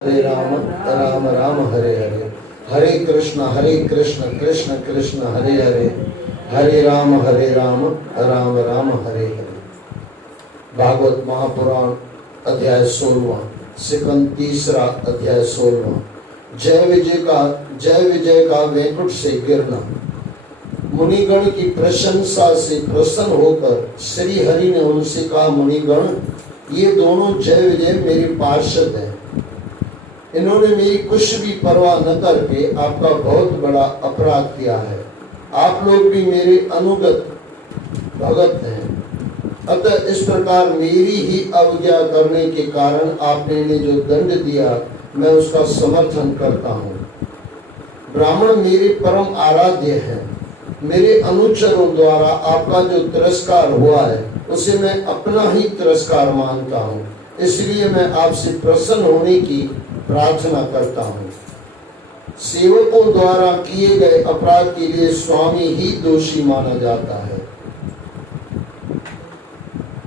हरे राम राम राम हरे हरे, हरे कृष्ण कृष्ण कृष्ण हरे हरे, हरे राम राम राम हरे हरे। भागवत महापुराण अध्याय 16, सिकंद तीसरा अध्याय 16। जय विजय का वैकुंठ से गिरना। मुनिगण की प्रशंसा से प्रसन्न होकर श्री हरि ने उनसे कहा, मुनिगण, ये दोनों जय विजय मेरे पार्षद हैं। इन्होंने मेरी कुछ भी परवाह न करके आपका बहुत बड़ा अपराध किया है। आप लोग भी मेरे अनुगत भगत हैं। अतः इस प्रकार मेरी ही अवज्ञा करने के कारण आपने इन्हें जो दंड दिया, मैं उसका समर्थन करता हूँ। ब्राह्मण मेरे परम आराध्य हैं। मेरे अनुचरों द्वारा आपका जो तिरस्कार हुआ है, उसे मैं अपना ही तिरस्कार मानता हूँ। इसलिए मैं आपसे प्रसन्न होने की प्रार्थना करता हूँ। सेवकों द्वारा किए गए अपराध के लिए स्वामी ही दोषी माना जाता है।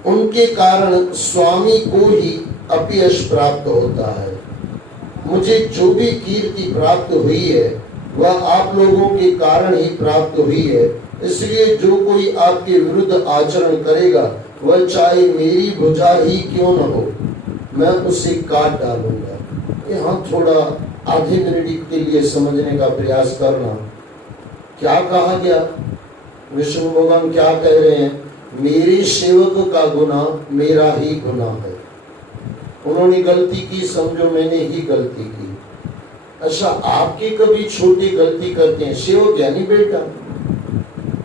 उनके कारण स्वामी को ही अपयश प्राप्त होता है। मुझे जो भी कीर्ति प्राप्त हुई है, वह आप लोगों के कारण ही प्राप्त हुई है। इसलिए जो कोई आपके विरुद्ध आचरण करेगा, वह चाहे मेरी भुजा ही क्यों न हो, मैं उसे काट डालूंगा। यहाँ थोड़ा आधे मिनट के लिए समझने का प्रयास करना। क्या कहा गया? विष्णु भगवान क्या कह रहे हैं? मेरे सेवक का गुनाह मेरा ही गुनाह है। उन्होंने गलती की, समझो मैंने ही गलती की। अच्छा, आपके कभी छोटी गलती करते हैं? सेवक यानी बेटा,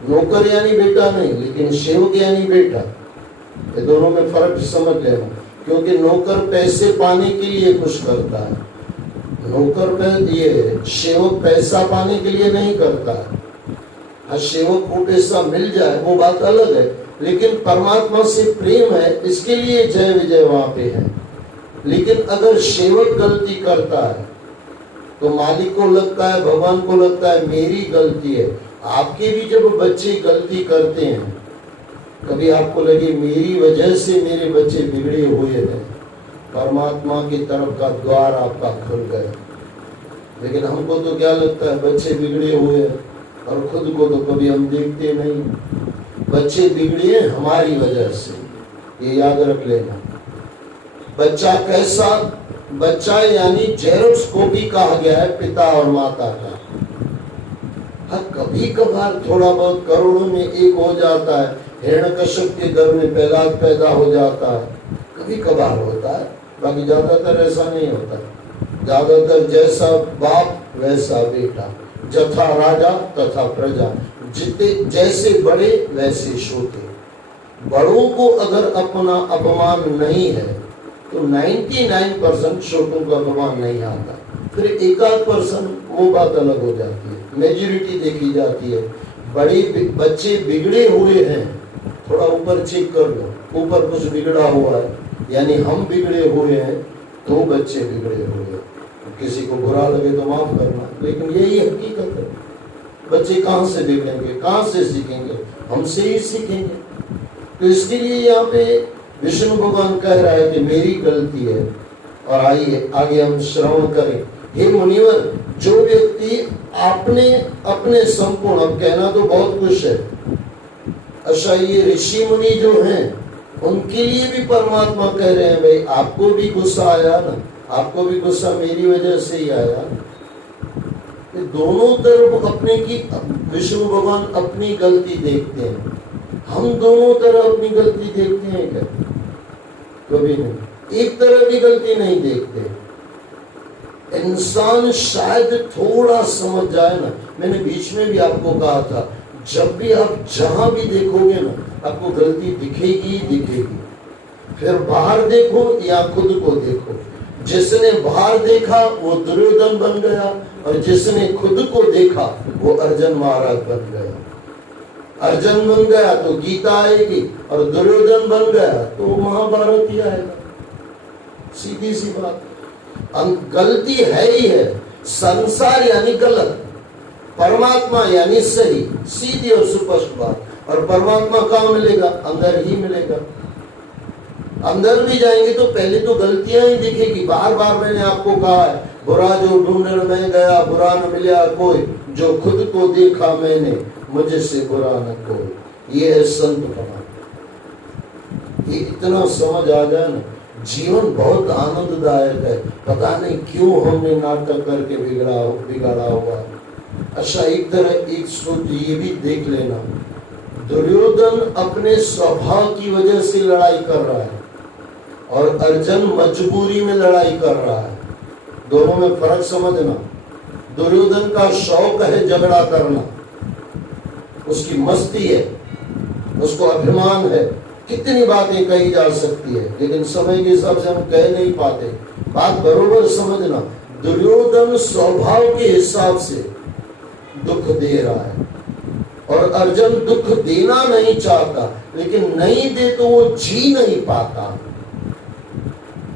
नौकर यानी बेटा नहीं, लेकिन सेवक यानी बेटा। ये दोनों में फर्क समझ लेना, क्योंकि नौकर पैसे पाने के लिए कुछ करता है, सेवक पैसा पाने के लिए नहीं करता है। हाँ, सेवक को पैसा मिल जाए वो बात अलग है, लेकिन परमात्मा से प्रेम है, इसके लिए जय विजय वहां पे है। लेकिन अगर सेवक गलती करता है तो मालिक को लगता है, भगवान को लगता है मेरी गलती है। आपके भी जब बच्चे गलती करते हैं, कभी आपको लगे मेरी वजह से मेरे बच्चे बिगड़े हुए हैं, परमात्मा की तरफ का द्वार आपका खुल गया। लेकिन हमको तो क्या लगता है, बच्चे बिगड़े हुए हैं, और खुद को तो कभी हम देखते नहीं। बच्चे बिगड़े हमारी वजह से, ये याद रख लेना। बच्चा कैसा? बच्चा यानी जेरोक्स कॉपी कहा गया है पिता और माता का। हाँ, कभी कभार थोड़ा बहुत करोड़ों में एक हो जाता है। हिरण्यकश्यप के घर में प्रहलाद पैदा हो जाता है, कभी कभार होता है, बाकी ज्यादातर ऐसा नहीं होता। ज्यादातर जैसा बाप वैसा बेटा, जथा राजा तथा प्रजा, जितने जैसे बड़े वैसे छोटे। बड़ों को अगर अपना अपमान नहीं है तो 99% छोटों का अपमान नहीं आता। फिर 1% वो बात अलग हो जाती है, मेजॉरिटी देखी जाती है। बड़े बच्चे बिगड़े हुए हैं, थोड़ा ऊपर चेक कर लो, ऊपर कुछ बिगड़ा हुआ है, यानी हम बिगड़े हुए हैं तो बच्चे बिगड़े हुए हैं। किसी को बुरा लगे तो माफ करना, लेकिन यही हकीकत है। बच्चे कहाँ से बिगड़ेंगे, कहाँ से सीखेंगे? हमसे ही सीखेंगे। तो इसके लिए यहाँ पे विष्णु भगवान कह रहा है कि मेरी गलती है। और आइए आगे हम श्रवण करें। हे मुनिवर, जो व्यक्ति आपने अपने संपूर्ण, अब कहना तो बहुत कुछ है। अच्छा, ये ऋषि मुनि जो हैं, उनके लिए भी परमात्मा कह रहे हैं, भाई आपको भी गुस्सा आया ना, आपको भी गुस्सा मेरी वजह से ही आया। दोनों तरफ अपने की, विष्णु भगवान अपनी गलती देखते हैं। हम दोनों तरफ अपनी गलती देखते हैं क्या? कभी नहीं। एक तरफ भी गलती नहीं देखते। इंसान शायद थोड़ा समझ जाए ना। मैंने बीच में भी आपको कहा था, जब भी आप जहां भी देखोगे ना, आपको गलती दिखेगी ही दिखेगी। फिर बाहर देखो या खुद को देखो। जिसने बाहर देखा वो दुर्योधन बन गया, और जिसने खुद को देखा वो अर्जुन महाराज बन गया। अर्जुन बन गया तो गीता आएगी, और दुर्योधन बन गया तो महाभारत ही आएगा। सीधी सी बात। गलती है ही है। संसार यानी गलत, परमात्मा यानी सही। सीधी और स्पष्ट बात। और परमात्मा कहाँ मिलेगा? अंदर ही मिलेगा। अंदर भी जाएंगे तो पहले तो गलतियां ही दिखेगी। बार बार मैंने आपको कहा है, बुरा जो ढूंढने में गया बुरा न मिला कोई, जो खुद को देखा मैंने मुझसे बुरा न कोई। ये है संत बना। ये इतना समझ आ जाए ना, जीवन बहुत आनंददायक है। पता नहीं क्यों हमने नाटक करके बिगाड़ा हुआ। अच्छा, एक तरह एक सोच ये भी देख लेना, दुर्योधन अपने स्वभाव की वजह से लड़ाई कर रहा है और अर्जुन मजबूरी में लड़ाई कर रहा है। दोनों में फर्क समझना। दुर्योधन का शौक है झगड़ा करना, उसकी मस्ती है, उसको अभिमान है। कितनी बातें कही जा सकती है, लेकिन समय के हिसाब से हम कह नहीं पाते। बात बरोबर समझना। दुर्योधन स्वभाव के हिसाब से दुख दे रहा है और अर्जुन दुख देना नहीं चाहता, लेकिन नहीं दे तो वो जी नहीं पाता।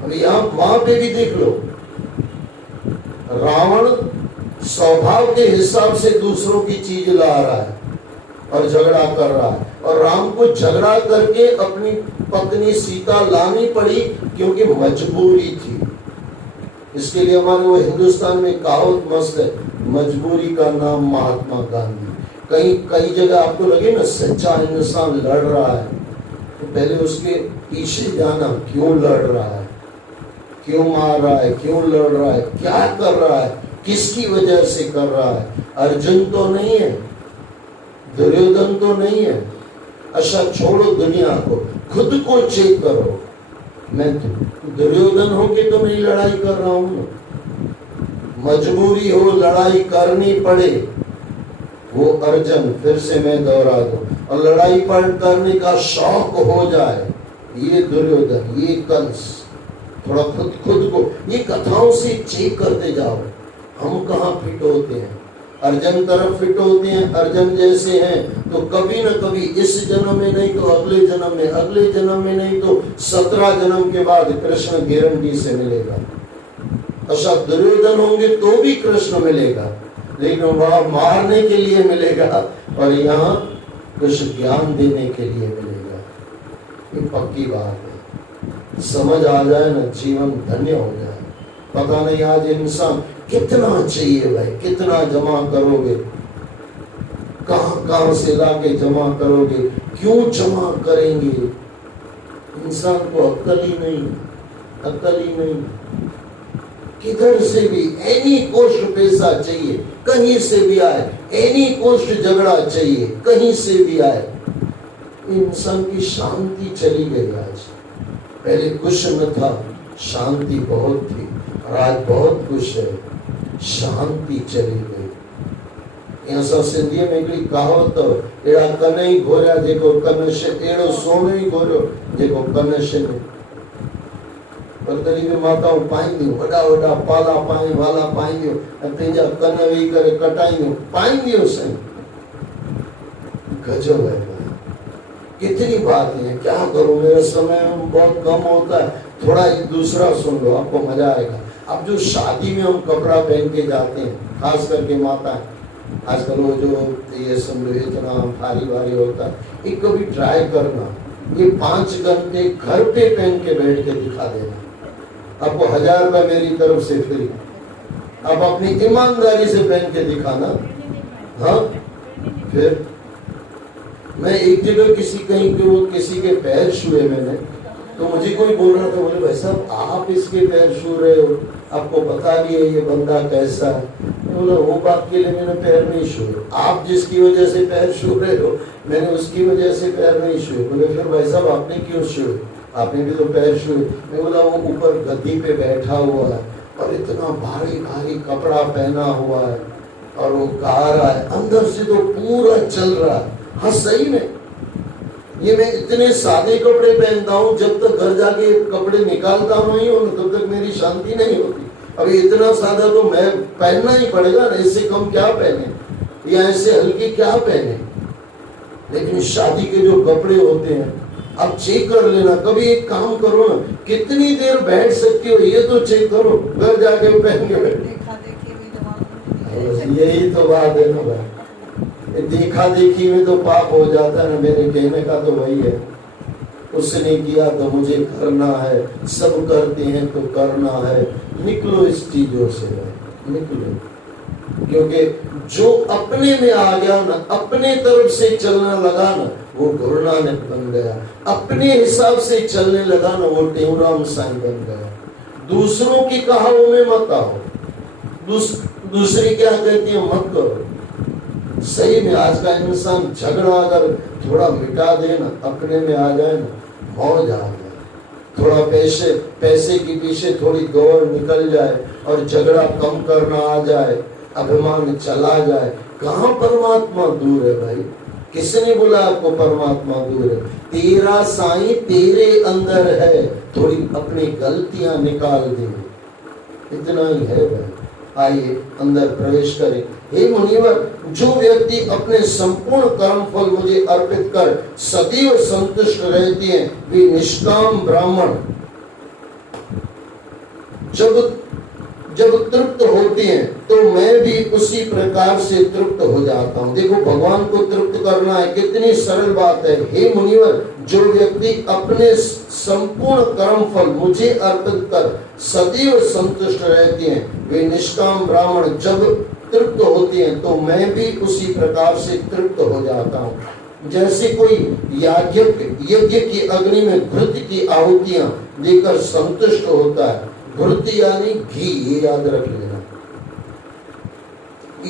अब यहां वहां पे भी देख लो, रावण स्वभाव के हिसाब से दूसरों की चीज ला रहा है और झगड़ा कर रहा है, और राम को झगड़ा करके अपनी पत्नी सीता लानी पड़ी क्योंकि मजबूरी थी। इसके लिए हमारे वो हिंदुस्तान में कहावत मस्त है, मजबूरी का नाम महात्मा गांधी। कई जगह आपको लगे ना सच्चा इंसान लड़ रहा है, तो पहले उसके पीछे जाना, क्यों लड़ रहा है, क्यों मार रहा है, क्यों लड़ रहा है, क्या कर रहा है, किसकी वजह से कर रहा है। अर्जुन तो नहीं है, दुर्योधन तो नहीं है। अच्छा, छोड़ो दुनिया को, खुद को चेक करो। मैं दुर्योधन हो के तो नहीं लड़ाई कर रहा हूं। मजबूरी हो, लड़ाई करनी पड़े, वो अर्जुन। फिर से मैं दोहरा दूं, और लड़ाई पर करने का शौक हो जाए, ये दुर्योधन, ये कंस। थोड़ा खुद को ये कथाओं से चेक करते जाओ, हम कहाँ फिट होते हैं। अर्जुन तरफ फिट होते हैं, अर्जुन जैसे हैं तो कभी न कभी इस जन्म में नहीं तो अगले जन्म में, अगले जन्म में नहीं तो 17 जन्म के बाद कृष्ण गारंटी से मिलेगा। अच्छा, दुर्योधन होंगे तो भी कृष्ण मिलेगा, लेकिन वह मारने के लिए मिलेगा और यहाँ कुछ ज्ञान देने के लिए मिलेगा। ये पक्की बात है। समझ आ जाए ना, जीवन धन्य हो जाए। पता नहीं आज इंसान कितना चाहिए भाई, कितना जमा करोगे, कहां से लाके जमा करोगे, क्यों जमा करेंगे। इंसान को अक्ल ही नहीं, अक्ल ही नहीं। किधर से भी एनी कोस्ट पैसा चाहिए, कहीं से भी आए, एनी कोस्ट झगड़ा चाहिए, कहीं से भी आए। इंसान की शांति चली गई आज। पहले कुछ न था, शांति बहुत थी, और आज बहुत कुछ है, शांति चली गई। ऐसा सिंधी में हिकिड़ी कहावत, एड़ा कन ही घोरिया जेको कन से, एड़ो सोनो ही घोरियो जेको कन से में। पर तॾहिं बि माताऊं पाईंदियूं, वॾा वॾा पाला पाए वाला पाईंदियूं ऐं पंहिंजा कन वेही करे कटाईंदियूं, पाईंदियूं साईं। गजब है। कितनी बातें हैं, क्या करूं, मेरा समय बहुत कम होता है। थोड़ा एक दूसरा सुन लो, आपको मजा आएगा। अब जो शादी में हम कपड़ा पहन के जाते हैं, खास करके माता, आजकल वो जो ये समझो इतना भारी भारी होता है, ये कभी ट्राई करना। ये 5 घंटे घर पे पहन के बैठ के दिखा देना, आपको 1000 रुपए मेरी तरफ से फ्री। आप अपनी ईमानदारी से पहन के दिखाना। हाँ, फिर मैं एक जगह किसी के पैर छुए मैंने, तो मुझे कोई बोल रहा था, बोले भाई साहब आप इसके पैर छू रहे हो, आपको पता नहीं है ये बंदा कैसा है। बोला वो बात के लिए मैंने पैर नहीं छुए, आप जिसकी वजह से पैर छू रहे हो मैंने उसकी वजह से पैर नहीं छुए। बोले फिर भाई साहब आपने क्यों छुए, आपने भी तो पैर छुए। मैं बोला वो ऊपर गद्दी पे बैठा हुआ है और इतना भारी भारी कपड़ा पहना हुआ है और वो गा रहा है, अंदर से तो पूरा चल रहा है। हाँ सही में, ये मैं इतने सादे कपड़े पहनता हूँ, जब तक घर जाके कपड़े निकालता नहीं हूँ तब तक मेरी शांति नहीं होती। अभी इतना सादा तो मैं पहनना ही पड़ेगा ना, इससे कम क्या पहने या इससे हल्के क्या पहने। लेकिन शादी के जो कपड़े होते हैं, अब चेक कर लेना, कभी एक काम करो ना, कितनी देर बैठ सकती हो ये तो चेक करो, घर जाके पहन के बैठे। यही तो बात है ना भाई, देखा देखी में तो पाप हो जाता है ना, मेरे कहने का तो वही है। उसने किया तो मुझे करना है, सब करते हैं तो करना है। निकलो इस चीजों से, निकलो। क्योंकि जो अपने में आ गया ना, अपने तरफ से चलने लगा ना, वो गुरु नानक बन गया। अपने हिसाब से चलने लगा ना, वो टेऊराम साईं बन गया। दूसरों की कहावों में मत आओ, दूसरी क्या कहती है मत करो। सही में आज का इंसान झगड़ा अगर थोड़ा मिटा दे ना, अपने में आ जाए ना, मौज आ जाए। थोड़ा पैसे के पीछे थोड़ी दौड़ निकल जाए और झगड़ा कम करना आ जाए, अभिमान चला जाए, कहाँ परमात्मा दूर है भाई? किसने बोला आपको परमात्मा दूर है? तेरा साईं तेरे अंदर है, थोड़ी अपनी गलतियां निकाल दे, इतना ही है भाई। आइए अंदर प्रवेश करें। हे मुनिवर, जो व्यक्ति अपने संपूर्ण कर्म फल मुझे अर्पित कर सदैव संतुष्ट रहते हैं, वे निष्काम ब्राह्मण जब तृप्त होते हैं तो मैं भी उसी प्रकार से तृप्त हो जाता हूँ। देखो, भगवान को तृप्त करना है, कितनी सरल बात है। हे मुनिवर, जो व्यक्ति अपने संपूर्ण कर्म फल मुझे अर्पित कर सदैव संतुष्ट रहते हैं, वे निष्काम ब्राह्मण जब तृप्त होते हैं तो मैं भी उसी प्रकार से तृप्त हो जाता हूँ। जैसे कोई यज्ञ की अग्नि में घृत की आहुतियां देकर संतुष्ट होता है। घृत यानी घी, ये याद रख लेना।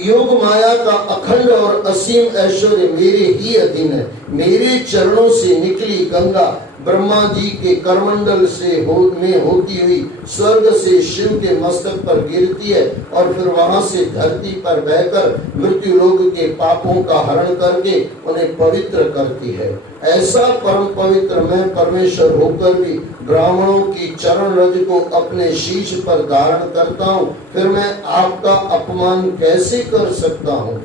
योग माया का अखंड और असीम ऐश्वर्य मेरे ही अधीन है। मेरे चरणों से निकली गंगा ब्रह्मा जी के करमंडल में होती हुई स्वर्ग से शिव के मस्तक पर गिरती है और फिर वहां से धरती पर बहकर मृत्यु लोक के पापों का हरण करके उन्हें पवित्र करती है। ऐसा परम पवित्र मैं परमेश्वर होकर भी ब्राह्मणों की चरण रज को अपने शीश पर धारण करता हूँ, फिर मैं आपका अपमान कैसे कर सकता हूँ?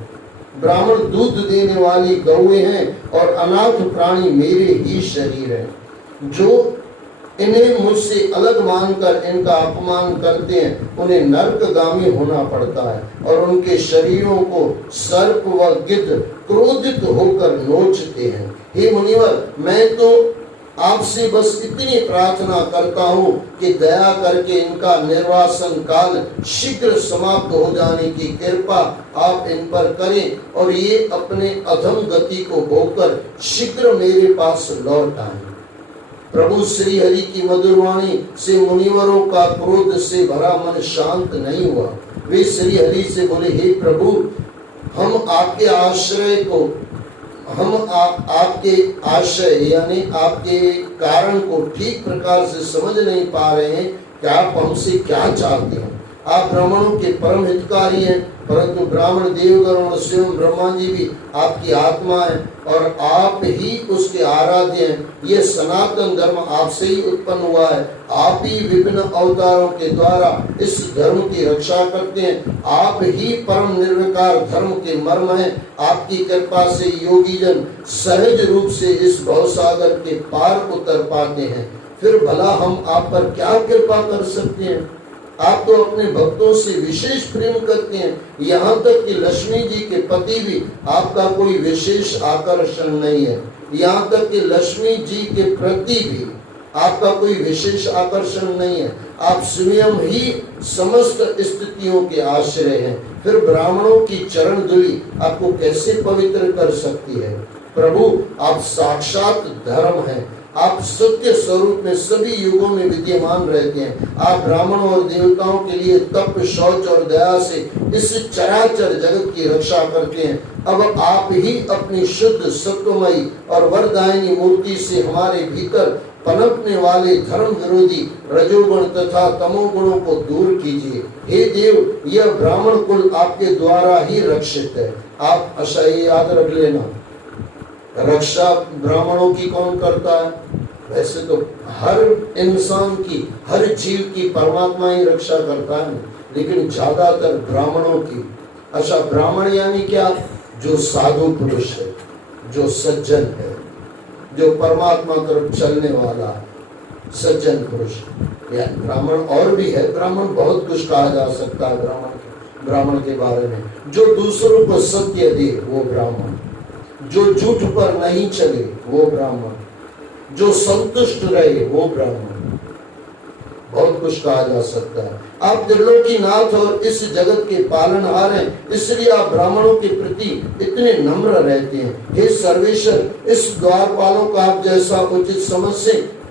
ब्राह्मण दूध देने वाली गौएं हैं और अनाथ प्राणी मेरे ही शरीर हैं। जो इन्हें मुझसे अलग मानकर इनका अपमान करते हैं, उन्हें नरकगामी होना पड़ता है और उनके शरीरों को सर्प व गिद्ध क्रोधित होकर नोचते हैं। हे मुनिवर, मैं तो आपसे बस इतनी प्रार्थना करता हूँ कि दया करके इनका निर्वासन काल शीघ्र समाप्त हो जाने की कृपा आप इन पर करें और ये अपने अधम गति को भोगकर शीघ्र मेरे पास लौट आए। प्रभु श्री हरि की मधुर वाणी से मुनिवरों का क्रोध से भरा मन शांत नहीं हुआ। वे श्री हरि से बोले, हे प्रभु, हम आपके आपके आशय यानी आपके कारण को ठीक प्रकार से समझ नहीं पा रहे हैं कि आप हमसे क्या चाहते हैं। आप ब्राह्मणों के परम हितकारी हैं, परंतु ब्राह्मण देवगण और स्वयं ब्रह्मा जी भी आपकी आत्मा है और आप ही उसके आराध्य हैं। यह सनातन धर्म आपसे ही उत्पन्न हुआ है। आप ही विभिन्न अवतारों के द्वारा इस धर्म की रक्षा करते हैं। आप ही परम निर्विकार धर्म के मर्म हैं। आपकी कृपा से योगी जन सहज रूप से इस भवसागर के पार उतर पाते हैं। फिर भला हम आप पर क्या कृपा कर सकते हैं? आप तो अपने भक्तों से विशेष प्रेम करते हैं, यहाँ तक कि लक्ष्मी जी के पति भी आपका कोई विशेष आकर्षण नहीं है। यहाँ तक कि लक्ष्मी जी के प्रति भी आपका कोई विशेष आकर्षण नहीं है। आप स्वयं ही समस्त स्थितियों के आश्रय हैं। फिर ब्राह्मणों की चरण धूलि आपको कैसे पवित्र कर सकती है? प्रभु, आप साक्षात धर्म हैं। आप सत्य स्वरूप में सभी युगों में विद्यमान रहते हैं। आप ब्राह्मणों और देवताओं के लिए तप, शौच और दया से इस चराचर जगत की रक्षा करते हैं। अब आप ही अपनी शुद्ध सत्वमयी और वरदायिनी मूर्ति से हमारे भीतर पनपने वाले धर्म विरोधी रजोगुण तथा तमोगुणों को दूर कीजिए। हे देव, यह ब्राह्मण कुल आपके द्वारा ही रक्षित है। आप अशाई याद रख लेना, रक्षा ब्राह्मणों की कौन करता है? वैसे तो हर इंसान की, हर जीव की परमात्मा ही रक्षा करता है, लेकिन ज्यादातर ब्राह्मणों की। अच्छा, ब्राह्मण यानी क्या? जो साधु पुरुष है, जो सज्जन है, जो परमात्मा तरफ चलने वाला सज्जन पुरुष। या ब्राह्मण और भी है, ब्राह्मण बहुत कुछ कहा जा सकता है ब्राह्मण के बारे में। जो दूसरों को सत्य दे वो ब्राह्मण, जो झूठ पर नहीं चले वो ब्राह्मण, जो संतुष्ट रहे वो ब्राह्मण। बहुत कुछ कहा जा सकता है। आप त्रिलोकीनाथ और इस जगत के पालनहार हैं, इसलिए आप ब्राह्मणों के प्रति इतने नम्र रहते हैं। हे सर्वेश्वर, इस द्वारपालों का आप जैसा उचित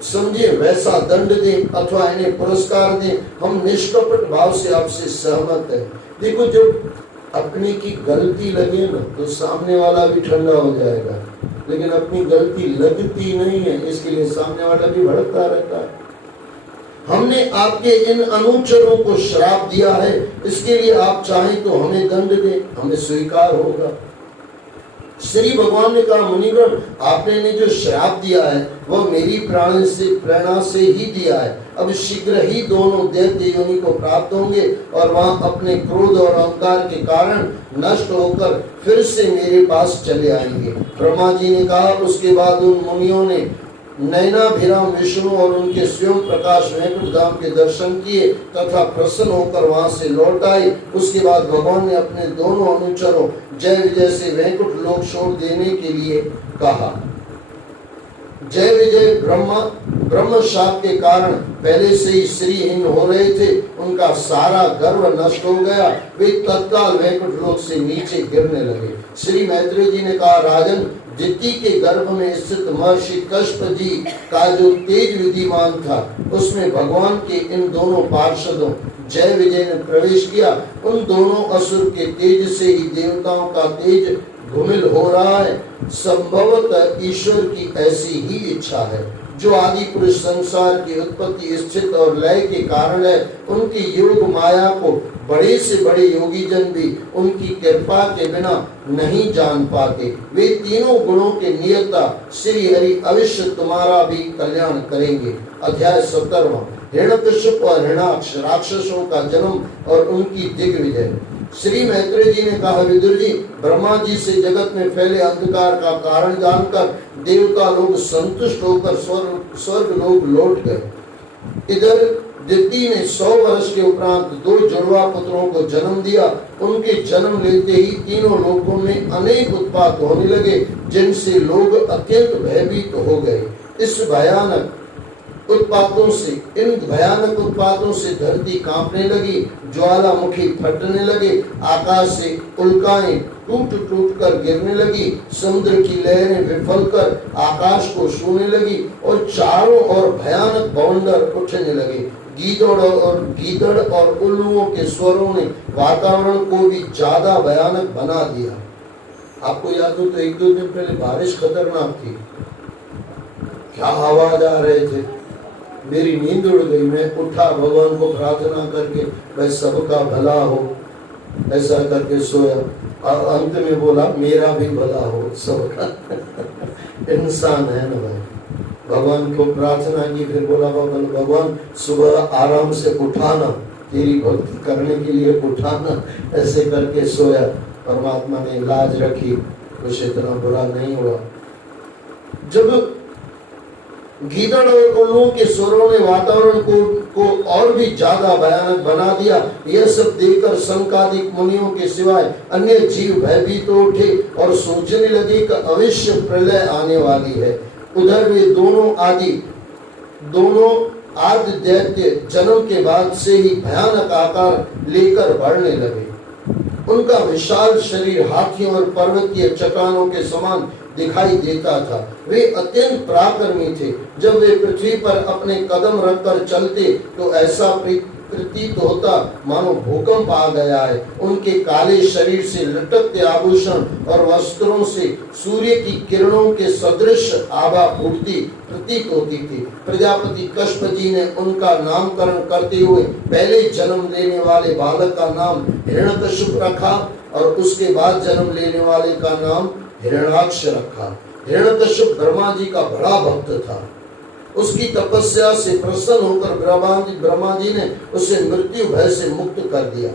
समझे वैसा दंड दें अथवा इन्हें पुरस्कार दें। हम निष्कपट भाव से आपसे सहमत है। देखो, जब अपने की गलती लगे ना तो सामने वाला भी ठंडा हो जाएगा, लेकिन अपनी गलती लगती नहीं है, इसके लिए सामने वाला भी भड़कता रहता है। हमने आपके इन अनुचरों को श्राप दिया है, इसके लिए आप चाहें तो हमें दंड दें, हमें स्वीकार होगा। श्री भगवान ने कहा, मुनिगण, आपने इन्हें जो श्राप दिया है वह मेरी प्रेरणा से ही दिया है। अब शीघ्र ही दोनों दैत्य योनि को प्राप्त होंगे और वहां अपने क्रोध और अहंकार के कारण नष्ट होकर फिर से मेरे पास चले आएंगे। ब्रह्मा जी ने कहा, उसके बाद उन मुनियों ने नयनाभिराम विष्णु और उनके स्वयं प्रकाश वैकुंठ धाम के दर्शन किए तथा प्रसन्न होकर वहां से लौट आए। उसके बाद भगवान ने अपने दोनों अनुचरों जय विजय से वैकुंठ लोक छोड़ देने के लिए कहा। जय विजय ब्रह्म शाप के कारण पहले से ही श्रीहीन हो रहे थे, उनका सारा गर्व नष्ट हो गया। वे तत्काल वैकुंठ लोक से नीचे गिरने लगे। श्री मैत्रेय जी ने कहा, राजन, दिति के गर्भ में स्थित महर्षि कश्यप जी का जो तेज विधिमान था, उसमें भगवान के इन दोनों पार्षदों जय विजय ने प्रवेश किया। उन दोनों असुर के तेज से ही देवताओं का तेज घुमिल हो रहा है। संभवतः ईश्वर की ऐसी ही इच्छा है। जो आदि पुरुष संसार की उत्पत्ति, स्थिति और लय के कारण है, उनकी योग माया को बड़े से बड़े योगी जन भी उनकी कृपा के बिना नहीं जान पाते। वे तीनों गुणों के नियता श्री हरि अवश्य तुम्हारा भी कल्याण करेंगे। अध्याय 17वां, हिरण्यकश्यप और हिरण्याक्ष, राक्षसों का जन्म और उनकी दिग्विजय। श्री मैत्रेय जी ने कहा, विदुर जी, ब्रह्मा जी से जगत में फैले अंधकार का कारण जानकर देवता लोग संतुष्ट होकर स्वर्ग लोग लौट गए। इधर दिति ने 100 वर्ष के उपरांत 2 जुड़वा पुत्रों को जन्म दिया। उनके जन्म लेते ही तीनों लोकों में अनेक उत्पात होने लगे, जिनसे लोग अत्यंत भयभीत हो गए। इन भयानक उत्पातों से धरती कांपने लगी, ज्वालामुखी फटने लगे, आकाश से उल्काएं टूट टूट कर गिरने लगी, समुद्र की लहरें विफल कर आकाश को छूने लगी और चारों ओर भयानक बवंडर उठने लगे। गीदड़ और उल्लुओं के स्वरों ने वातावरण को भी ज्यादा भयानक बना दिया। आपको याद हो तो 1-2 दिन पहले बारिश खतरनाक थी, क्या आवाज आ रहे थे। मेरी नींद उड़ गई, मैं उठा, भगवान को प्रार्थना करके भाई सबका भला हो, ऐसा करके सोया और अंत में बोला मेरा भी भला हो सबका। इंसान है ना भाई। भगवान को प्रार्थना की, फिर बोला भगवान सुबह आराम से उठाना, तेरी भक्ति करने के लिए उठाना, ऐसे करके सोया। परमात्मा ने लाज रखी, कुछ इतना बुरा नहीं हुआ। जब गीदड़ और उल्लुओं के स्वरों ने वातावरण को और भी ज्यादा भयानक बना दिया, यह सब देखकर संकादिक मुनियों के सिवाय अन्य जीव भयभीत उठे और सोचने लगे कि अवश्य प्रलय आने वाली है। उधर वे दोनों आदि दैत्य जन्म के बाद से ही भयानक आकार लेकर बढ़ने लगे। उनका विशाल शरीर हाथियों और पर्वतीय चट्टानों के समान दिखाई देता था। वे अत्यंत पराक्रमी थे। जब वे पृथ्वी पर अपने कदम रखकर चलते तो ऐसा प्रतीत होता मानो भूकंप आ गया है। उनके काले शरीर से लटकते आभूषण और वस्त्रों से सूर्य की किरणों के सदृश आभा फूटती प्रतीत होती थी। प्रजापति कश्यप जी ने उनका नामकरण करते हुए पहले जन्म लेने वाले बालक का नाम हिरण्यकश्यप रखा और उसके बाद जन्म लेने वाले का नाम हिरण्याक्ष रखा। हिरण्यकश्यप ब्रह्मा जी का बड़ा भक्त था। उसकी तपस्या से प्रसन्न होकर ब्रह्मा जी ने उसे मृत्यु भय से मुक्त कर दिया।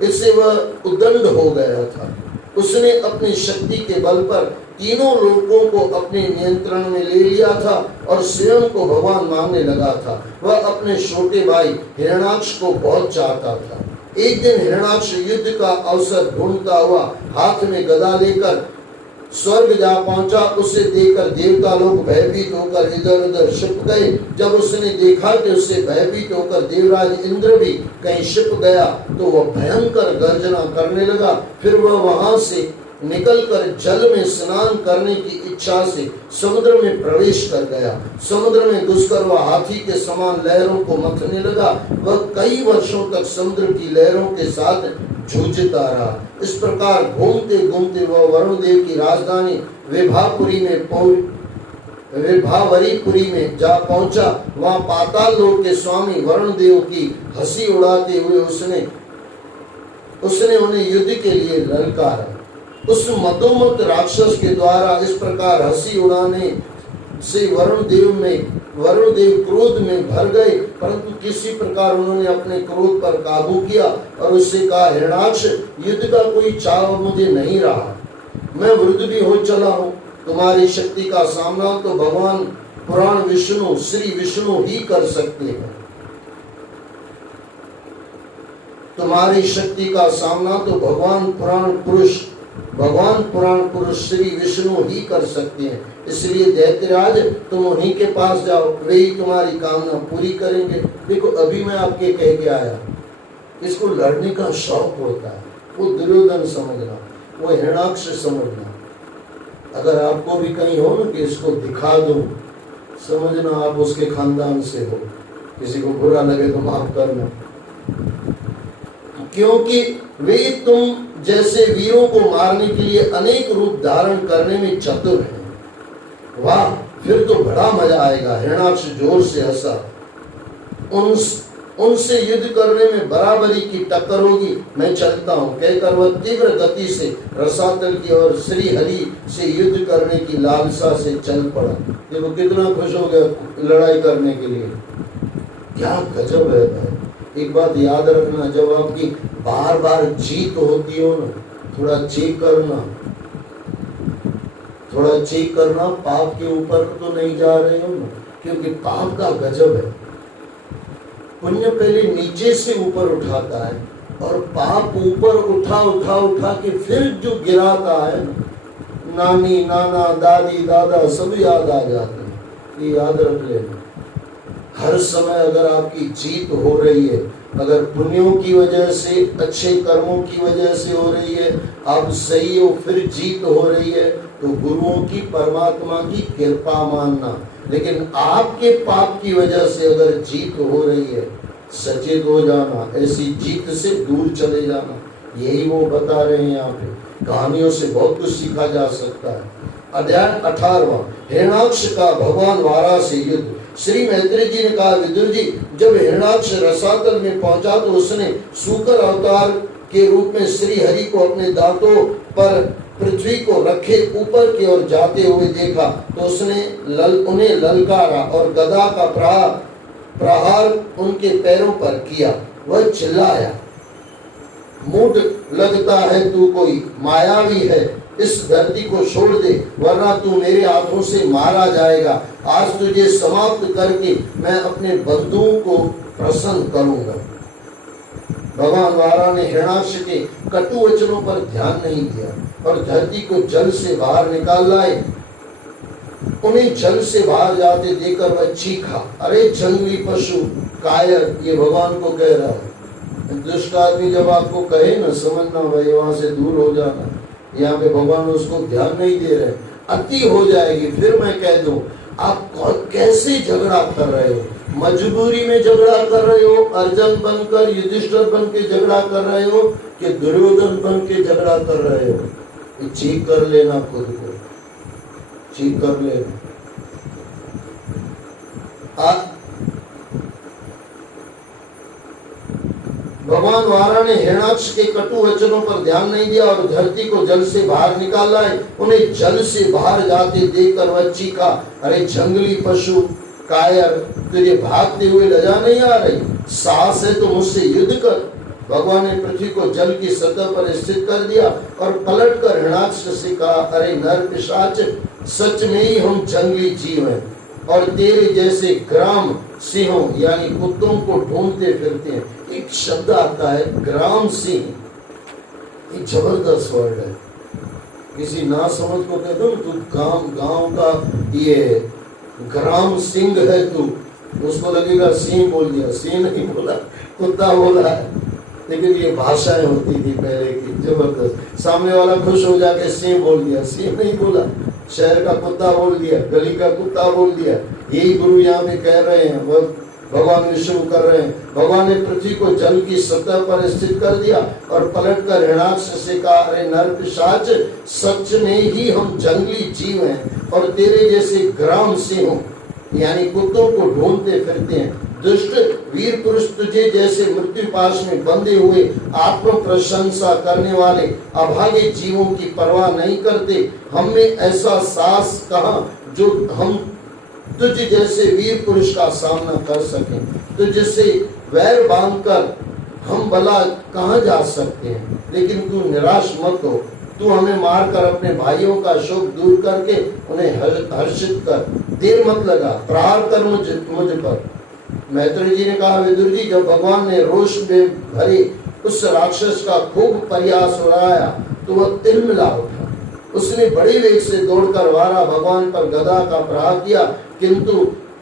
इससे वह उद्दंड हो गया था। उसने अपनी शक्ति के बल पर तीनों लोकों को अपने नियंत्रण में ले लिया था और स्वयं को भगवान मानने लगा था। वह अपने छोटे भाई हिरण्याक्ष को बहुत चाहता था। एक दिन हिरण्याक्ष युद्ध का अवसर ढूंढता हुआ हाथ में गदा लेकर स्वर्ग जा पहुंचा, उसे देखकर देवता लोग भयभीत होकर इधर उधर छिप गए। जब उसने देखा कि उससे भयभीत होकर देवराज इंद्र भी कहीं छिप गया तो वह भयंकर गर्जना करने लगा। फिर वह वहां से निकलकर जल में स्नान करने की इच्छा से समुद्र में प्रवेश कर गया। समुद्र में घुसकर वह हाथी के समान लहरों को मथने लगा। वह कई वर्षों तक समुद्र की लहरों के साथ जूझता रहा। इस प्रकार घूमते घूमते वह वरुण देव की राजधानी विभावरीपुरी में जा पहुंचा। वहां पाताल लोक के स्वामी वरुण देव की हंसी उड़ाते हुए उसने उन्हें युद्ध के लिए ललकारा। उस मदोमत राक्षस के द्वारा इस प्रकार हंसी उड़ाने से वरुण देव क्रोध में भर गए, परंतु किसी प्रकार उन्होंने अपने क्रोध पर काबू किया और उससे कहा, हिरणाक्ष, युद्ध का कोई चाव मुझे नहीं रहा। मैं वृद्ध भी हो चला हूँ। तुम्हारी शक्ति का सामना तो भगवान पुराण विष्णु श्री विष्णु ही कर सकते हैं। तुम्हारी शक्ति का सामना तो भगवान पुराण पुरुष श्री विष्णु ही कर सकते हैं। इसलिए दैत्यराज, तुम उन्हीं के पास जाओ, वे ही तुम्हारी कामना पूरी करेंगे। देखो, अभी मैं आपके कह के आया, इसको लड़ने का शौक होता है, वो दुर्योधन समझना, वो हिरणाक्ष समझना। अगर आपको भी कहीं हो ना कि इसको दिखा दूं, समझना आप उसके खानदान से हो। किसी को बुरा लगे तो माफ करना, क्योंकि वे तुम जैसे वीरों को मारने के लिए अनेक रूप धारण करने में चतुर हैं। वाह, फिर तो बड़ा मजा आएगा। हिरणाक्ष जोर से हंसा। उनसे युद्ध करने में बराबरी की टक्कर होगी, मैं चलता हूँ, कहकर वह तीव्र गति से रसातल की ओर श्री हरि से युद्ध करने की लालसा से चल पड़ा। देखो कितना खुश हो गया लड़ाई करने के लिए। क्या गजब है भाई। एक बात याद रखना, जब आपकी बार बार जीत होती हो ना, थोड़ा चेक करना पाप के ऊपर तो नहीं जा रहे हो ना, क्योंकि पाप का गजब है। पुण्य पहले नीचे से ऊपर उठाता है और पाप ऊपर उठा के फिर जो गिराता है ना, नानी नाना दादी दादा सब याद आ जाते हैं। ये याद रख लेना। हर समय अगर आपकी जीत हो रही है, अगर पुण्यों की वजह से, अच्छे कर्मों की वजह से हो रही है, आप सही हो, फिर जीत हो रही है, तो गुरुओं की, परमात्मा की कृपा मानना। लेकिन आपके पाप की वजह से अगर जीत हो रही है, सचेत हो जाना, ऐसी जीत से दूर चले जाना। यही वो बता रहे हैं यहाँ पे। कहानियों से बहुत कुछ सीखा जा सकता है। अध्याय 18वां, हिरणाक्ष का भगवान वारा से युद्ध। श्री मैत्री जी ने कहा, विदुर जी, जब हिरणाक्ष रसातल में पहुंचा तो उसने सूकर अवतार के रूप में श्री हरि को अपने दांतों पर पृथ्वी को रखे ऊपर की ओर जाते हुए देखा तो उसने उन्हें ललकारा और गदा का प्रहार उनके पैरों पर किया। वह चिल्लाया, मूढ़ लगता है तू कोई मायावी है, इस धरती को छोड़ दे वरना तू मेरे हाथों से मारा जाएगा। आज तुझे समाप्त करके मैं अपने बंधुओं को प्रसन्न करूंगा। भगवान वारा ने हिरणाक्ष के कटु वचनों पर ध्यान नहीं दिया और धरती को जल से बाहर निकाल लाए। उन्हें जल से बाहर जाते देखकर वह चीखा, अरे जंगली पशु कायर, ये भगवान को कह रहा है। दुष्ट आदमी जब आपको कहे ना, समझना भाई वहां से दूर हो जाना। यहाँ पे भगवान उसको ध्यान नहीं दे रहे। अति हो जाएगी, फिर मैं कह दूं, आप कैसे झगड़ा कर रहे हो? मजबूरी में झगड़ा कर रहे हो, अर्जुन बनकर, युधिष्ठिर बन के झगड़ा कर रहे हो कि दुर्योधन बन के झगड़ा कर रहे हो? चेक कर लेना, खुद को चेक कर लेना। भगवान वारा ने हिरणाक्ष के कटु वचनों पर ध्यान नहीं दिया और धरती को जल से बाहर निकाल लाए। उन्हें जल से बाहर जाते देखकर वह चीखा, अरे जंगली पशु कायर, तुझे भागते हुए लजा नहीं आ रही? साहस है तो मुझसे युद्ध कर। भगवान ने पृथ्वी को जल की सतह पर स्थित कर दिया और पलट कर हिरणाक्ष से कहा, अरे नर पिशाच, सच में ही हम जंगली जीव हैं और तेरे जैसे ग्राम सिंहों यानी कुत्तों को ढूंढते फिरते हैं। एक शब्द आता है ग्राम सिंह, एक जबरदस्त वर्ड है। किसी ना समझ को कह दो तू गांव का ये ग्राम सिंह है तू, उसको लगेगा सिंह बोल दिया। सिंह नहीं बोला, कुत्ता बोला है। लेकिन ये भाषाएं होती थी पहले की जबरदस्त। सामने वाला खुश हो जाके सिंह बोल दिया, सिंह नहीं बोला, शहर का कुत्ता बोल दिया, गली का कुत्ता बोल दिया। यही गुरु यहाँ पे कह रहे हैं, वो भगवान विष्णु कर रहे हैं। भगवान ने पृथ्वी को जल की सतह पर स्थित कर दिया और पलट कर हिरणाक्ष से कहा, अरे नर पिशाच, सच में ही हम जंगली जीव हैं और तेरे जैसे ग्राम सिंहों यानी कुत्तों को ढूंढते फिरते हैं। दुष्ट वीर पुरुष तुझे जैसे मृत्यु पाश में बंधे हुए आत्म प्रशंसा करने वाले अभागे जीवों की परवाह नहीं करते। हम में ऐसा साहस कहाँ जो हम तुझ जैसे वीर पुरुष का सामना कर सकें। तुझसे वैर बांधकर हम भला कहाँ जा सकते हैं। लेकिन तू निराश मत हो, तू हमें मारकर अपने भाइयों का शोक दूर करके उन्हें हर्षित कर। देर मत लगा, प्रहार कर मुझ पर। मैत्रेय जी ने कहा, विदुर जी, जब भगवान ने रोष में भरे उस राक्षस का खूब प्रयास उड़ाया तो वह तिलमिला उठा। उसने बड़े वेग से दौड़कर वारा भगवान पर गदा का प्रहार किया, किंतु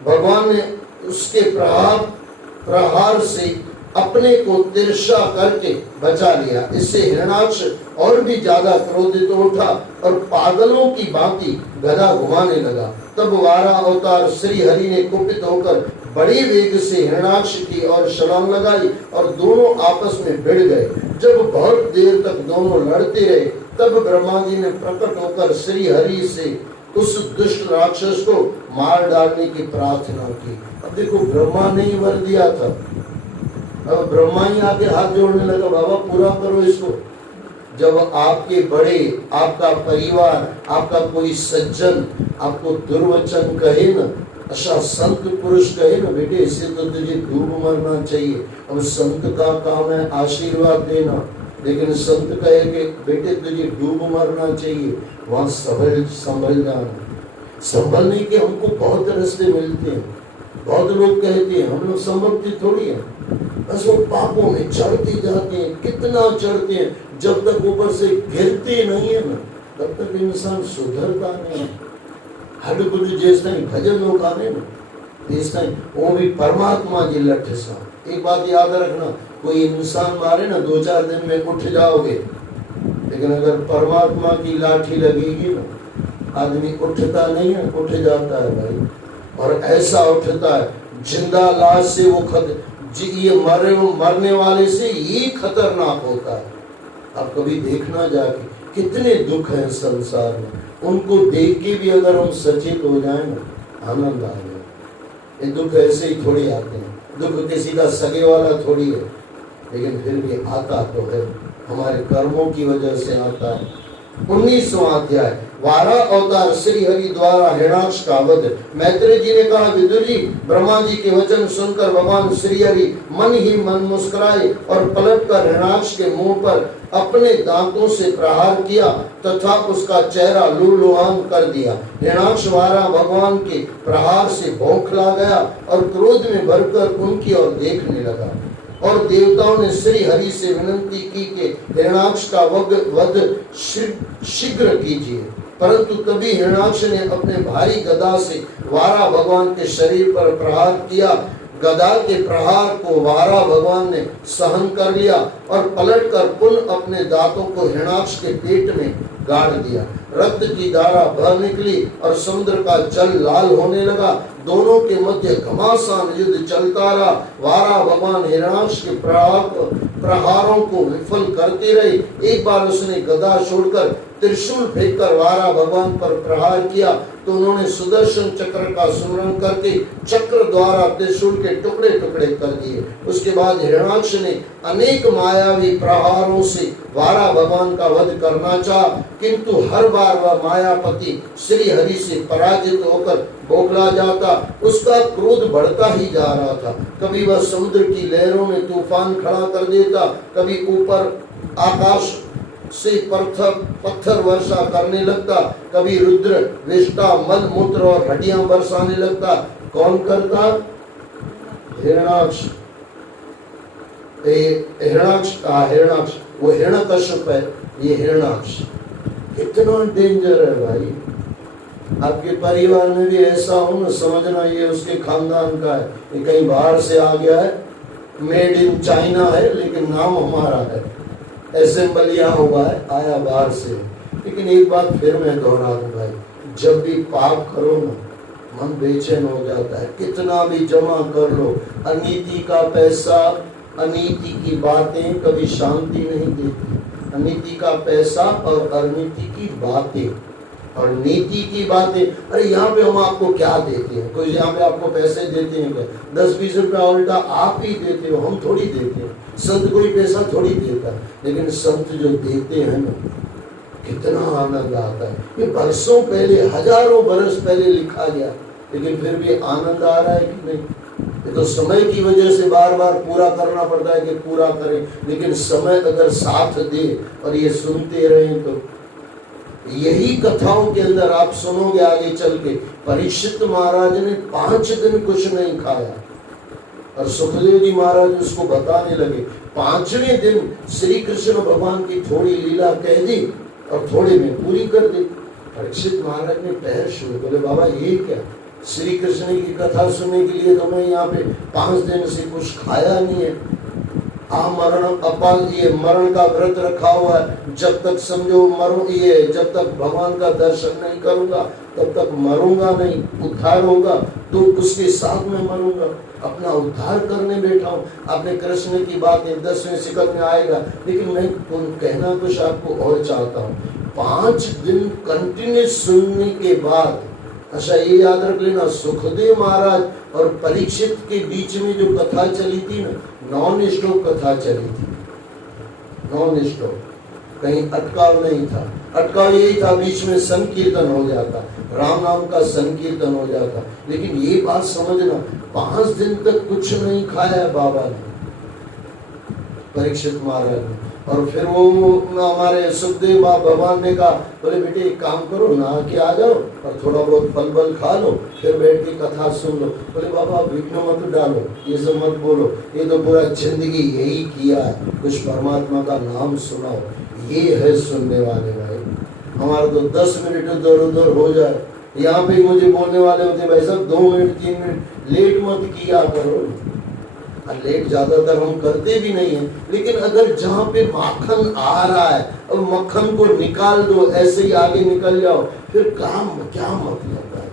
भगवान ने उसके प्रहार से अपने को तिरछा करके बचा लिया। इससे हिरणाक्ष और भी ज्यादा क्रोधित उठा और पागलों की भांति गदा घुमाने लगा। तब वारा अवतार श्री हरि ने कुपित होकर बड़े वेग से हिरणाक्ष की ओर छलांग लगाई और दोनों आपस में भिड़ गए। जब बहुत देर तक दोनों लड़ते रहे, तब ब्रह्मा जी ने प्रकट होकर श्री हरि से उस दुष्ट राक्षस को मार डालने की प्रार्थना की। अब देखो, ब्रह्मा ने ही वर दिया था, अब ब्रह्मा ही आके हाथ जोड़ने लगा, बाबा पूरा करो इसको। जब आपके बड़े, आपका परिवार, आपका कोई सज्जन आपको दुर्वचन कहे ना, अच्छा संत पुरुष कहे ना, बेटे इससे तो तुझे डूब मरना चाहिए। अब संत का काम है आशीर्वाद देना, लेकिन संत कहे कि बेटे तुझे डूब मरना चाहिए, वहां संभल जाना। संभलने के हमको बहुत रास्ते मिलते हैं। बहुत लोग कहते हैं हम लोग संभलते थोड़ी है, बस वो पापों में चढ़ते जाते हैं। कितना चढ़ते हैं, जब तक ऊपर से गिरते नहीं है ना, तब तक इंसान सुधरता नहीं। हडबुड जैसा ही भजन लोग आने ना, जैसा ही वो भी परमात्मा जी लठ सा। एक बात याद रखना, कोई इंसान मारे ना 2-4 दिन में उठ जाओगे, लेकिन अगर परमात्मा की लाठी लगेगी ना, आदमी उठता नहीं है, उठ जाता है भाई। और ऐसा उठता है, जिंदा लाश से वो ये मरने वाले से ये खतरनाक होता है। आप कभी देखना जाके, कितने दुख हैं संसार में, उनको देख के भी अगर हम सचेत हो जाए ना, आनंद आ जाए। ये दुख ऐसे ही थोड़ी आते हैं, दुख किसी का सगे वाला थोड़ी है, लेकिन फिर भी आता तो है, हमारे कर्मों की वजह से आता है। 19वां अध्याय, वारा अवतार श्री हरि द्वारा हिरणाक्ष का वध। मैत्रेय जी ने कहा, विदुर जी, ब्रह्मा जी के वचन सुनकर भगवान श्री हरि मन ही मन मुस्कुराए और पलटकर हिरणाक्ष के मुंह पर अपने दांतों से प्रहार किया तथा उसका चेहरा लूलुहान कर दिया। हिरणाक्ष वारा भगवान के प्रहार से बौखला गया और क्रोध में भरकर उनकी ओर देखने लगा। और देवताओं ने श्री हरि से विनती की कि हिरणाक्ष का वध शीघ्र कीजिए, परंतु तभी हिरणाक्ष ने अपने भारी गदा से वारा भगवान के शरीर पर प्रहार किया। गदा के प्रहार को वारा भगवान ने सहन कर लिया और पलटकर पुनः अपने दांतों को हिरणाक्ष के पेट में गाड़ दिया। रक्त की धारा बह निकली और समुद्र का जल लाल होने लगा। दोनों के मध्य घमासान युद्ध चलता रहा। वारा भगवान हिरणाक्ष के प्रहारों को विफल करते रहे। एक बार उसने गदा छोड़कर त्रिशूल फेंककर वारा भगवान पर प्रहार किया तो उन्होंने सुदर्शन चक्र का स्मरण करके चक्र द्वारा त्रिशूल के टुकड़े टुकड़े कर दिए। उसके बाद हिरणाक्ष ने अनेक मायावी प्रहारों से वारा भगवान का वध करना चाहा, किंतु हर बार वह मायापति श्री हरि से पराजित होकर बौखला जाता। उसका क्रोध बढ़ता ही जा रहा था। कभी वह समुद्र की लहरों में तूफान खड़ा कर देता, कभी ऊपर आकाश से पत्थर वर्षा करने लगता, कभी रुद्र विष्टा मल मूत्र और हड्डियां बरसाने लगता। कौन करता? हिरणाक्ष। हिरणाक्ष वो हिरण्यकश्यप है, ये हिरणाक्ष। कितना डेंजर है भाई। आपके परिवार में भी ऐसा हो ना, समझना ये उसके खानदान का है, ये कहीं बाहर से आ गया है, मेड इन चाइना है लेकिन नाम हमारा है, असेंबल यहाँ हुआ है, आया बाहर से। लेकिन एक बात फिर मैं दोहरा दूं भाई, जब भी पाप करो ना मन बेचैन हो जाता है, कितना भी जमा कर लो, अनीति का पैसा, अनीति की बातें कभी शांति नहीं देती। अनीति का पैसा और अनीति की बातें और नीति की बातें। अरे यहाँ पे हम आपको क्या देते हैं? कोई यहाँ पे आपको पैसे देते हैं क्या? 10-20 रुपया उल्टा आप ही देते हो, हम थोड़ी देते हैं। संत कोई पैसा थोड़ी देता है, लेकिन संत जो देते हैं ना, कितना आनंद आता है। ये बरसों पहले, हजारों बरस पहले लिखा गया, लेकिन फिर भी आनंद आ रहा है कि नहीं? ये तो समय की वजह से बार बार पूरा करना पड़ता है कि पूरा करें, लेकिन समय अगर साथ दे और ये सुनते रहें तो यही कथाओं के अंदर आप सुनोगे आगे चल के। परीक्षित महाराज ने 5 दिन कुछ नहीं खाया और सुखदेव जी महाराज उसको बताने लगे। 5वें दिन श्री कृष्ण भगवान की थोड़ी लीला कह दी और थोड़े में पूरी कर दी। परीक्षित महाराज ने पैर छुए, बोले बाबा ये क्या? श्री कृष्ण की कथा सुनने के लिए तो मैं यहाँ पे 5 दिन से कुछ खाया नहीं है। मरण अपाल, ये मरण का व्रत रखा हुआ है, जब तक समझो मरो, ये जब तक भगवान का दर्शन नहीं करूंगा तब तक मरूंगा नहीं, उद्धार होगा तो उसके साथ में मरूंगा। अपना उद्धार करने बैठा हूँ। आपने कृष्ण की बातें 10वें शिखर में आएगा, लेकिन मैं कहना कुछ आपको और चाहता हूँ। 5 दिन कंटिन्यूस सुनने के बाद, अच्छा ये याद रख लेना, सुखदेव महाराज और परीक्षित के बीच में जो कथा चली थी ना, नॉन स्टॉप कथा चली थी, नॉन स्टॉप, कहीं अटकाव नहीं था। अटकाव यही था बीच में संकीर्तन हो जाता, राम नाम का संकीर्तन हो जाता। लेकिन ये बात समझना, 5 दिन तक कुछ नहीं खाया बाबा ने, परीक्षित महाराज ने। और फिर वो हमारे सुखदेव भगवान ने कहा, बोले बेटे एक काम करो, नहा के आ जाओ और थोड़ा बहुत फल बल खा लो, फिर बैठ के कथा सुन लो। बोले बाबा विघ्न मत डालो, ये सब मत बोलो, ये तो पूरा जिंदगी यही किया है, कुछ परमात्मा का नाम सुनाओ, ये है सुनने वाले भाई। हमारा तो 10 मिनट इधर उधर हो जाए, यहाँ पे मुझे बोलने वाले होते भाई साहब 2 मिनट 3 मिनट लेट मत किया करो। लेट ज्यादातर हम करते भी नहीं है, लेकिन अगर जहाँ पे माखन आ रहा है और मक्खन को निकाल दो, ऐसे ही आगे निकल जाओ, फिर काम क्या मतलब है?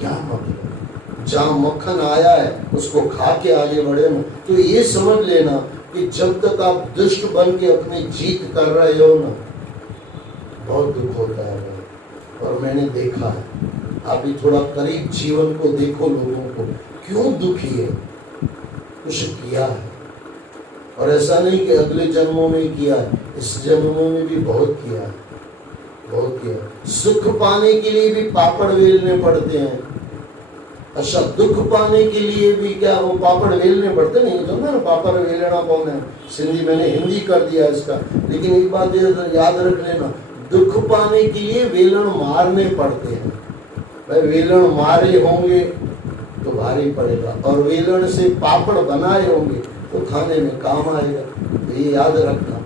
क्या मतलब? जहाँ मक्खन आया है उसको खा के आगे बढ़े ना। तो ये समझ लेना कि जब तक आप दुष्ट बन के अपनी जीत कर रहे हो ना, बहुत दुख होता है। और मैंने देखा है, आप भी थोड़ा करीब जीवन को देखो, लोगों को क्यों दुखी है, कुछ किया है। और ऐसा नहीं कि अगले जन्मों में किया है, इस जन्मों में भी बहुत किया है, बहुत किया। सुख पाने के लिए भी पापड़ वेलने पड़ते हैं। अच्छा, दुख पाने के लिए भी क्या वो पापड़ वेलने पड़ते? नहीं तो ना, पापड़ वेलना कौन है? सिंधी मैंने हिंदी कर दिया इसका। लेकिन एक बात याद रख लेना, दुख पाने के लिए वेलन मारने पड़ते हैं। भाई वेलन मारे होंगे तो भारी पड़ेगा, और वेलन से पापड़ बनाए होंगे तो खाने में काम आएगा। तो ये याद रखना।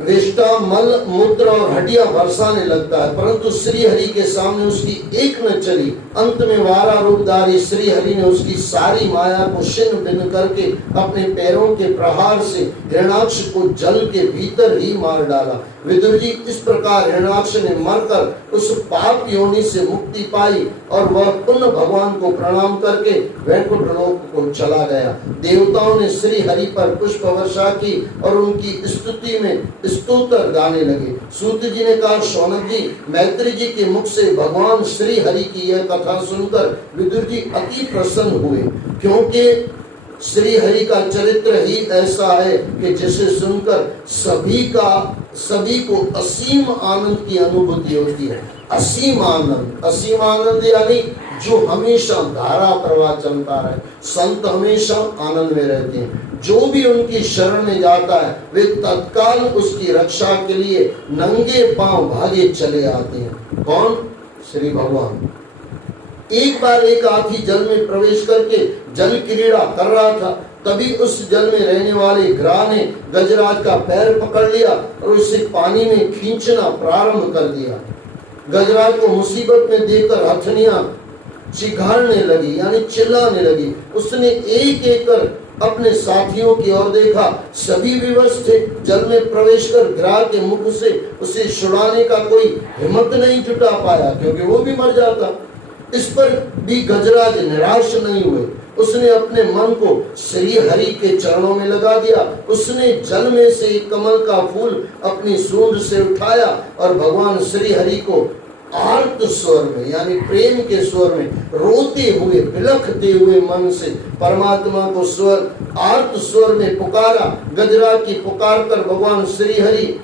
विष्टा मल मूत्र और हड्डियां बरसाने लगता है, परंतु श्री हरि के सामने उसकी एक न चली। अंत में वारा रूपधारी श्री हरि ने उसकी सारी माया को छिन्न भिन्न करके अपने पैरों के प्रहार से हिरणाक्ष को जल के भीतर ही मार डाला। विदुर जी, इस प्रकार हिरणाक्ष ने मरकर उस पाप योनि से मुक्ति पाई और वह पुनः भगवान को प्रणाम करके वैकुंठ लोक को चला गया। देवताओं ने श्री हरि पर पुष्प वर्षा की और उनकी स्तुति में स्तोत्र गाने लगे। सूत जी ने कहा, शौनक जी, मैत्री जी के मुख से भगवान श्री हरि की यह कथा सुनकर विदुर जी अति प्रसन्न हुए, क्योंकि श्री हरि का चरित्र ही ऐसा है कि जिसे सुनकर सभी को असीम आनंद की अनुभूति होती है। असीम आनंद यानी जो हमेशा धारा प्रवाह चलता रहे। संत हमेशा आनंद में रहते हैं। जो भी उनकी शरण में जाता है वे तत्काल उसकी रक्षा के लिए नंगे पांव भागे चले आते हैं। कौन? श्री भगवान। एक बार एक हाथी जल में प्रवेश करके जल क्रीड़ा कर रहा था तभी उस जल में रहने वाले ग्राह ने गजराज का पैर पकड़ लिया और उसे पानी में खींचना प्रारंभ कर दिया। गजराज को मुसीबत में देखकर हथनियां चिघाड़ने लगी, यानी चिल्लाने लगी। उसने एक एक कर अपने साथियों की ओर देखा, सभी विवश थे। जल में प्रवेश कर ग्राह के मुख से उसे छुड़ाने का कोई हिम्मत नहीं जुटा पाया, क्योंकि वो भी मर जाता। इस पर भी गजराज निराश नहीं हुए। उसने अपने मन को श्री हरि के चरणों में लगा दिया। उसने जल में से एक कमल का फूल अपनी सूंड से उठाया और भगवान श्री हरि को आर्त स्वर में, यानी प्रेम के स्वर में, रोते हुए बिलखते हुए मन से परमात्मा को स्वर आर्त स्वर में पुकारा। गजराज की पुकार कर भगवान श्री हरि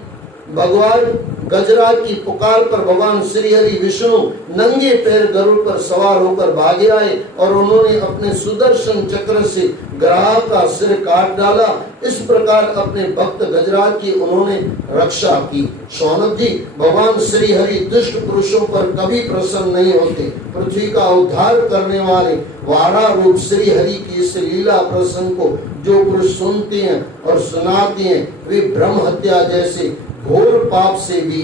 गजराज की पुकार पर भगवान श्री हरि विष्णु नंगे पैर गरुड़ पर सवार होकर भागे आए और उन्होंने अपने सुदर्शन चक्र से ग्राह का सिर काट डाला। इस प्रकार अपने भक्त गजराज की उन्होंने रक्षा की। शौनक जी, भगवान श्री हरि दुष्ट पुरुषों पर कभी प्रसन्न नहीं होते। पृथ्वी का उद्धार करने वाले वारा रूप श्री हरि की इस लीला प्रसंग को जो पुरुष सुनते हैं और सुनाते हैं, वे ब्रह्म हत्या जैसे घोर पाप से भी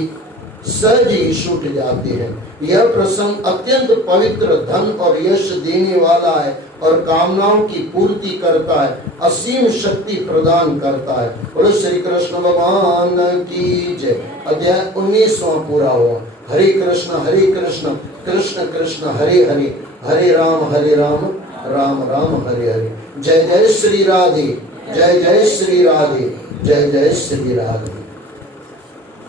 सहज ही छूट जाते हैं। यह प्रसंग अत्यंत पवित्र, धन और यश देने वाला है और कामनाओं की पूर्ति करता है, असीम शक्ति प्रदान करता है। बोलो श्री कृष्ण भगवान की जय। अध्याय 19वां पूरा हुआ। हरे कृष्ण कृष्ण कृष्ण हरे हरे, हरे राम राम राम हरे हरे। जय जय श्री राधे, जय जय श्री राधे, जय जय श्री राधे।